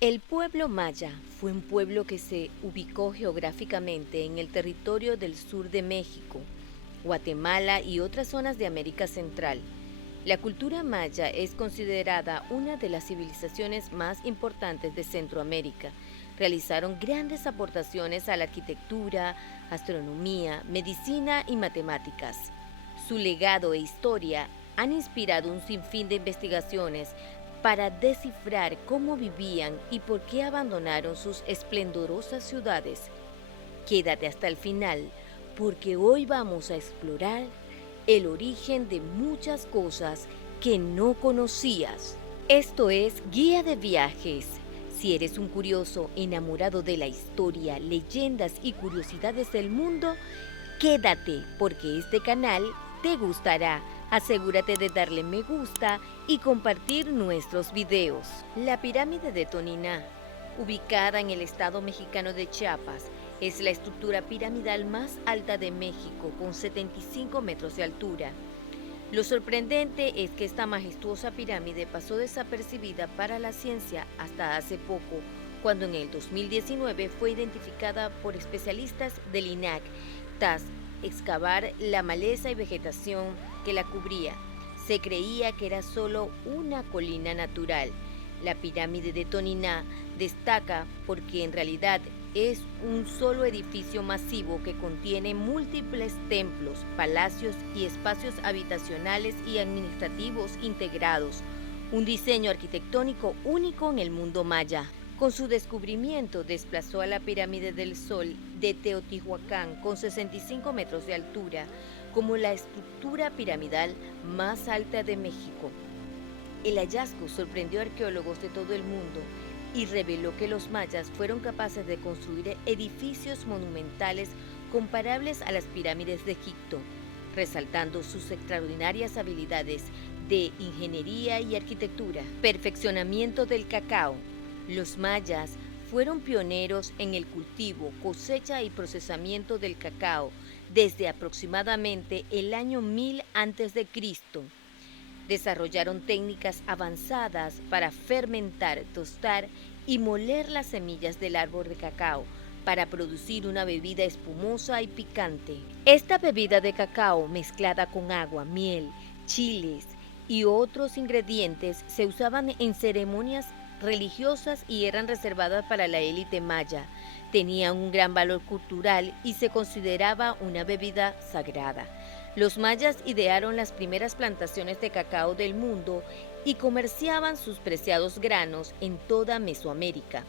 El pueblo maya fue un pueblo que se ubicó geográficamente en el territorio del sur de México, Guatemala y otras zonas de América Central. La cultura maya es considerada una de las civilizaciones más importantes de Centroamérica. Realizaron grandes aportaciones a la arquitectura, astronomía, medicina y matemáticas. Su legado e historia han inspirado un sinfín de investigaciones para descifrar cómo vivían y por qué abandonaron sus esplendorosas ciudades. Quédate hasta el final, porque hoy vamos a explorar el origen de muchas cosas que no conocías. Esto es Guía de Viajes. Si eres un curioso enamorado de la historia, leyendas y curiosidades del mundo, quédate porque este canal te gustará. Asegúrate de darle me gusta y compartir nuestros videos. La pirámide de Toniná, ubicada en el estado mexicano de Chiapas, es la estructura piramidal más alta de México, con 75 metros de altura. Lo sorprendente es que esta majestuosa pirámide pasó desapercibida para la ciencia hasta hace poco, cuando en el 2019 fue identificada por especialistas del INAH tras excavar la maleza y vegetación que la cubría. Se creía que era solo una colina natural. La pirámide de Toniná destaca porque en realidad es un solo edificio masivo que contiene múltiples templos, palacios y espacios habitacionales y administrativos integrados, un diseño arquitectónico único en el mundo maya. Con su descubrimiento desplazó a la pirámide del Sol de Teotihuacán con 65 metros de altura como la estructura piramidal más alta de México. El hallazgo sorprendió a arqueólogos de todo el mundo y reveló que los mayas fueron capaces de construir edificios monumentales comparables a las pirámides de Egipto, resaltando sus extraordinarias habilidades de ingeniería y arquitectura. Perfeccionamiento del cacao. Los mayas fueron pioneros en el cultivo, cosecha y procesamiento del cacao desde aproximadamente el año 1000 a.C. Desarrollaron técnicas avanzadas para fermentar, tostar y moler las semillas del árbol de cacao para producir una bebida espumosa y picante. Esta bebida de cacao mezclada con agua, miel, chiles y otros ingredientes se usaban en ceremonias religiosas y eran reservadas para la élite maya. Tenían un gran valor cultural y se consideraba una bebida sagrada. Los mayas idearon las primeras plantaciones de cacao del mundo y comerciaban sus preciados granos en toda Mesoamérica.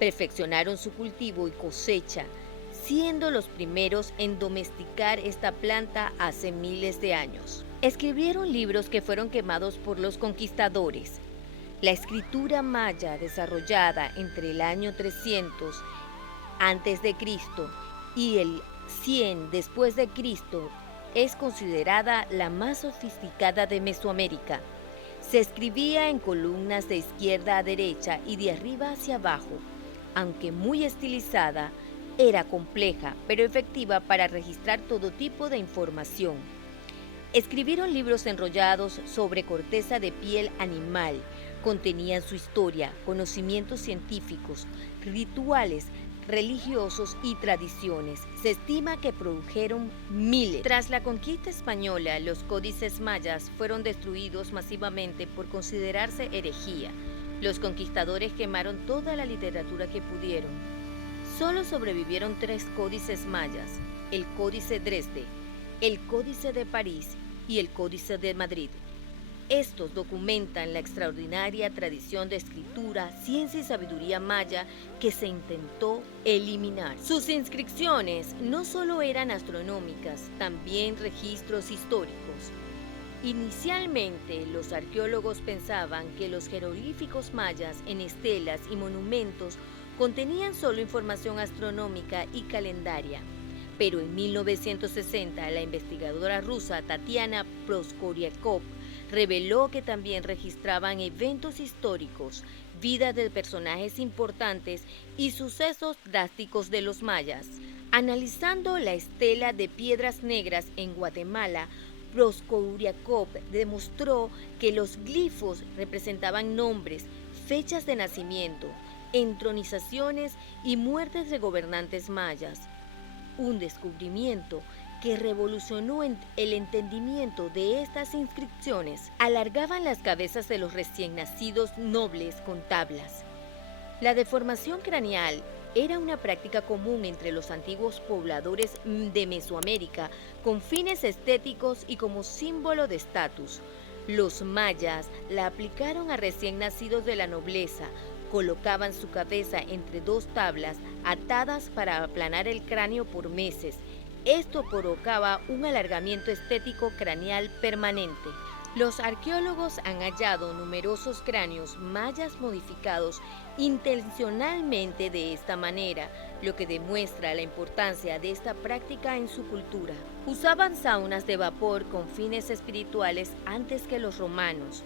Perfeccionaron su cultivo y cosecha, siendo los primeros en domesticar esta planta hace miles de años. Escribieron libros que fueron quemados por los conquistadores. La escritura maya, desarrollada entre el año 300 a.C. y el 100 después de Cristo, es considerada la más sofisticada de Mesoamérica. Se escribía en columnas de izquierda a derecha y de arriba hacia abajo. Aunque muy estilizada, era compleja pero efectiva para registrar todo tipo de información. Escribieron libros enrollados sobre corteza de piel animal. Contenían su historia, conocimientos científicos, rituales religiosos y tradiciones. Se estima que produjeron miles. Tras la conquista española, los códices mayas fueron destruidos masivamente por considerarse herejía. Los conquistadores quemaron toda la literatura que pudieron. Solo sobrevivieron 3 códices mayas: el Códice Dresde, el Códice de París y el Códice de Madrid. Estos documentan la extraordinaria tradición de escritura, ciencia y sabiduría maya que se intentó eliminar. Sus inscripciones no solo eran astronómicas, también registros históricos. Inicialmente, los arqueólogos pensaban que los jeroglíficos mayas en estelas y monumentos contenían solo información astronómica y calendaria. Pero en 1960, la investigadora rusa Tatiana Proskoriakov reveló que también registraban eventos históricos, vidas de personajes importantes y sucesos drásticos de los mayas. Analizando la estela de piedras negras en Guatemala, Proskoriakov demostró que los glifos representaban nombres, fechas de nacimiento entronizaciones y muertes de gobernantes mayas. Un descubrimiento que revolucionó el entendimiento de estas inscripciones. Alargaban las cabezas de los recién nacidos nobles con tablas. La deformación craneal era una práctica común entre los antiguos pobladores de Mesoamérica con fines estéticos y como símbolo de estatus. Los mayas la aplicaron a recién nacidos de la nobleza. Colocaban su cabeza entre dos tablas atadas para aplanar el cráneo por meses. Esto provocaba un alargamiento estético craneal permanente. Los arqueólogos han hallado numerosos cráneos mayas modificados intencionalmente de esta manera, lo que demuestra la importancia de esta práctica en su cultura. Usaban saunas de vapor con fines espirituales antes que los romanos.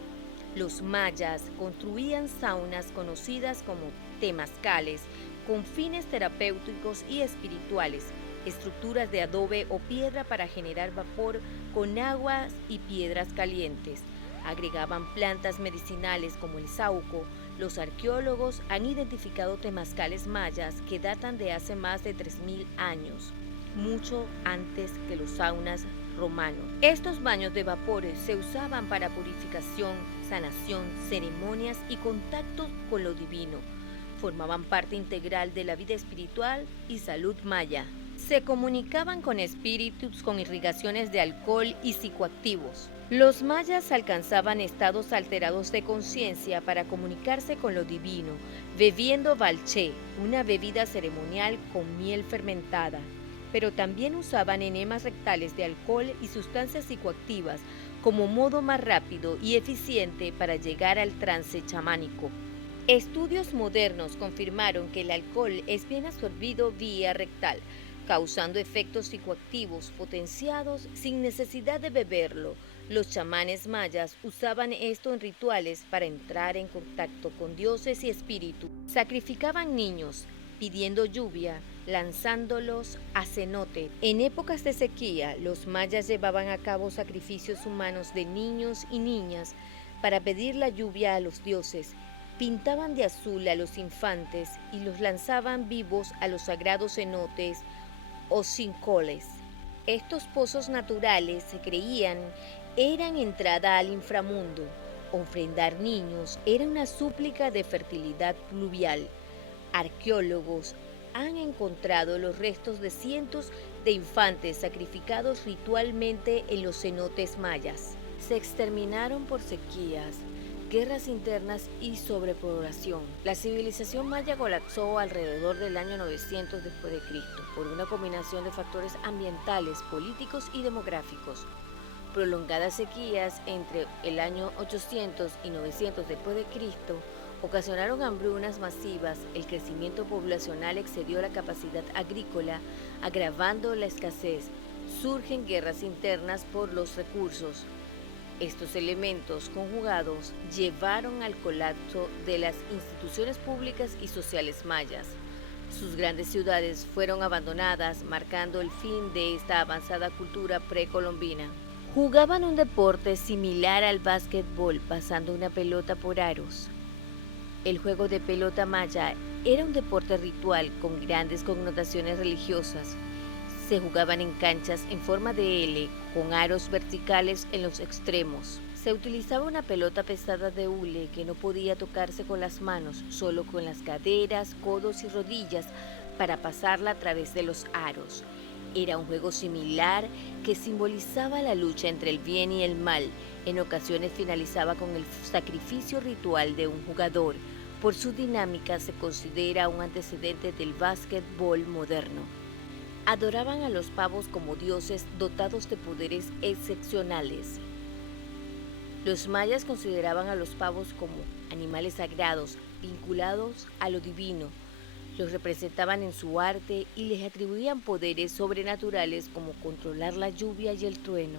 Los mayas construían saunas conocidas como temazcales con fines terapéuticos y espirituales, estructuras de adobe o piedra para generar vapor con aguas y piedras calientes. Agregaban plantas medicinales como el sauco. Los arqueólogos han identificado temazcales mayas que datan de hace más de 3000 años, mucho antes que los saunas romanos. Estos baños de vapor se usaban para purificación, sanación, ceremonias y contacto con lo divino. Formaban parte integral de la vida espiritual y salud maya. Se comunicaban con espíritus con irrigaciones de alcohol y psicoactivos. Los mayas alcanzaban estados alterados de conciencia para comunicarse con lo divino, bebiendo balché, una bebida ceremonial con miel fermentada. Pero también usaban enemas rectales de alcohol y sustancias psicoactivas como modo más rápido y eficiente para llegar al trance chamánico. Estudios modernos confirmaron que el alcohol es bien absorbido vía rectal, causando efectos psicoactivos potenciados sin necesidad de beberlo. Los chamanes mayas usaban esto en rituales para entrar en contacto con dioses y espíritus. Sacrificaban niños, pidiendo lluvia, lanzándolos a cenote. En épocas de sequía, los mayas llevaban a cabo sacrificios humanos de niños y niñas para pedir la lluvia a los dioses. Pintaban de azul a los infantes y los lanzaban vivos a los sagrados cenotes o sincoles. Estos pozos naturales se creían eran entrada al inframundo. Ofrendar niños era una súplica de fertilidad pluvial. Arqueólogos han encontrado los restos de cientos de infantes sacrificados ritualmente en los cenotes mayas. Se exterminaron por sequías, guerras internas y sobrepoblación. La civilización maya colapsó alrededor del año 900 después de Cristo por una combinación de factores ambientales, políticos y demográficos. Prolongadas sequías entre el año 800 y 900 después de Cristo ocasionaron hambrunas masivas. El crecimiento poblacional excedió la capacidad agrícola, agravando la escasez. Surgen guerras internas por los recursos. Estos elementos conjugados llevaron al colapso de las instituciones públicas y sociales mayas. Sus grandes ciudades fueron abandonadas, marcando el fin de esta avanzada cultura precolombina. Jugaban un deporte similar al básquetbol, pasando una pelota por aros. El juego de pelota maya era un deporte ritual con grandes connotaciones religiosas. Se jugaban en canchas en forma de L, con aros verticales en los extremos. Se utilizaba una pelota pesada de hule que no podía tocarse con las manos, solo con las caderas, codos y rodillas para pasarla a través de los aros. Era un juego similar que simbolizaba la lucha entre el bien y el mal. En ocasiones finalizaba con el sacrificio ritual de un jugador. Por su dinámica se considera un antecedente del básquetbol moderno. Adoraban a los pavos como dioses dotados de poderes excepcionales. Los mayas consideraban a los pavos como animales sagrados, vinculados a lo divino. Los representaban en su arte y les atribuían poderes sobrenaturales como controlar la lluvia y el trueno.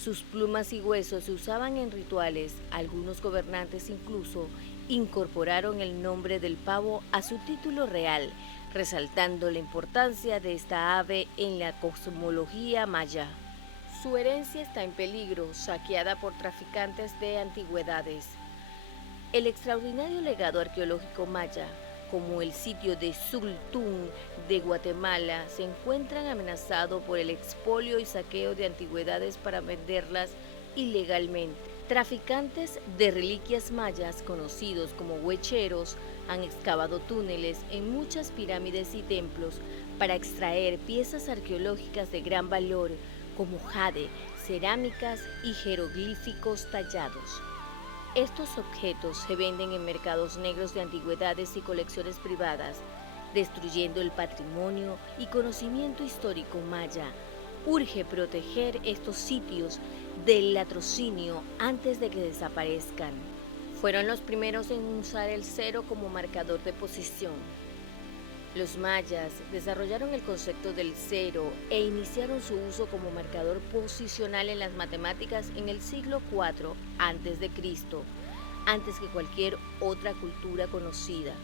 Sus plumas y huesos se usaban en rituales. Algunos gobernantes incluso incorporaron el nombre del pavo a su título real, resaltando la importancia de esta ave en la cosmología maya. Su herencia está en peligro, saqueada por traficantes de antigüedades. El extraordinario legado arqueológico maya, como el sitio de Sultún de Guatemala, se encuentran amenazados por el expolio y saqueo de antigüedades para venderlas ilegalmente. Traficantes de reliquias mayas, conocidos como huecheros, han excavado túneles en muchas pirámides y templos para extraer piezas arqueológicas de gran valor como jade, cerámicas y jeroglíficos tallados. Estos objetos se venden en mercados negros de antigüedades y colecciones privadas, destruyendo el patrimonio y conocimiento histórico maya. Urge proteger estos sitios del latrocinio antes de que desaparezcan. Fueron los primeros en usar el cero como marcador de posición. Los mayas desarrollaron el concepto del cero e iniciaron su uso como marcador posicional en las matemáticas en el siglo IV a.C., antes que cualquier otra cultura conocida.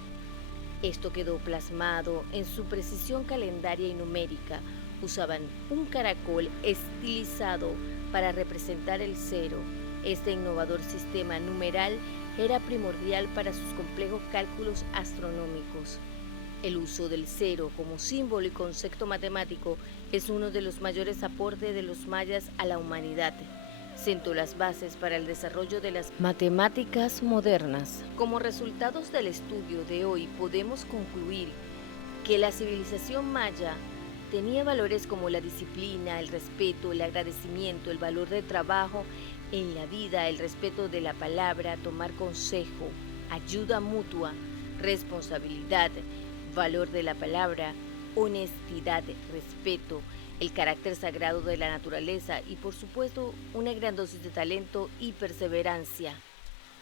Esto quedó plasmado en su precisión calendaria y numérica. Usaban un caracol estilizado para representar el cero. Este innovador sistema numeral era primordial para sus complejos cálculos astronómicos. El uso del cero como símbolo y concepto matemático es uno de los mayores aportes de los mayas a la humanidad. Sentó las bases para el desarrollo de las matemáticas modernas. Como resultados del estudio de hoy podemos concluir que la civilización maya tenía valores como la disciplina, el respeto, el agradecimiento, el valor del trabajo en la vida, el respeto de la palabra, tomar consejo, ayuda mutua, responsabilidad, valor de la palabra, honestidad, respeto, el carácter sagrado de la naturaleza y por supuesto una gran dosis de talento y perseverancia.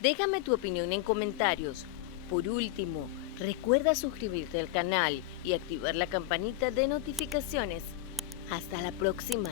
Déjame tu opinión en comentarios. Por último, recuerda suscribirte al canal y activar la campanita de notificaciones. Hasta la próxima.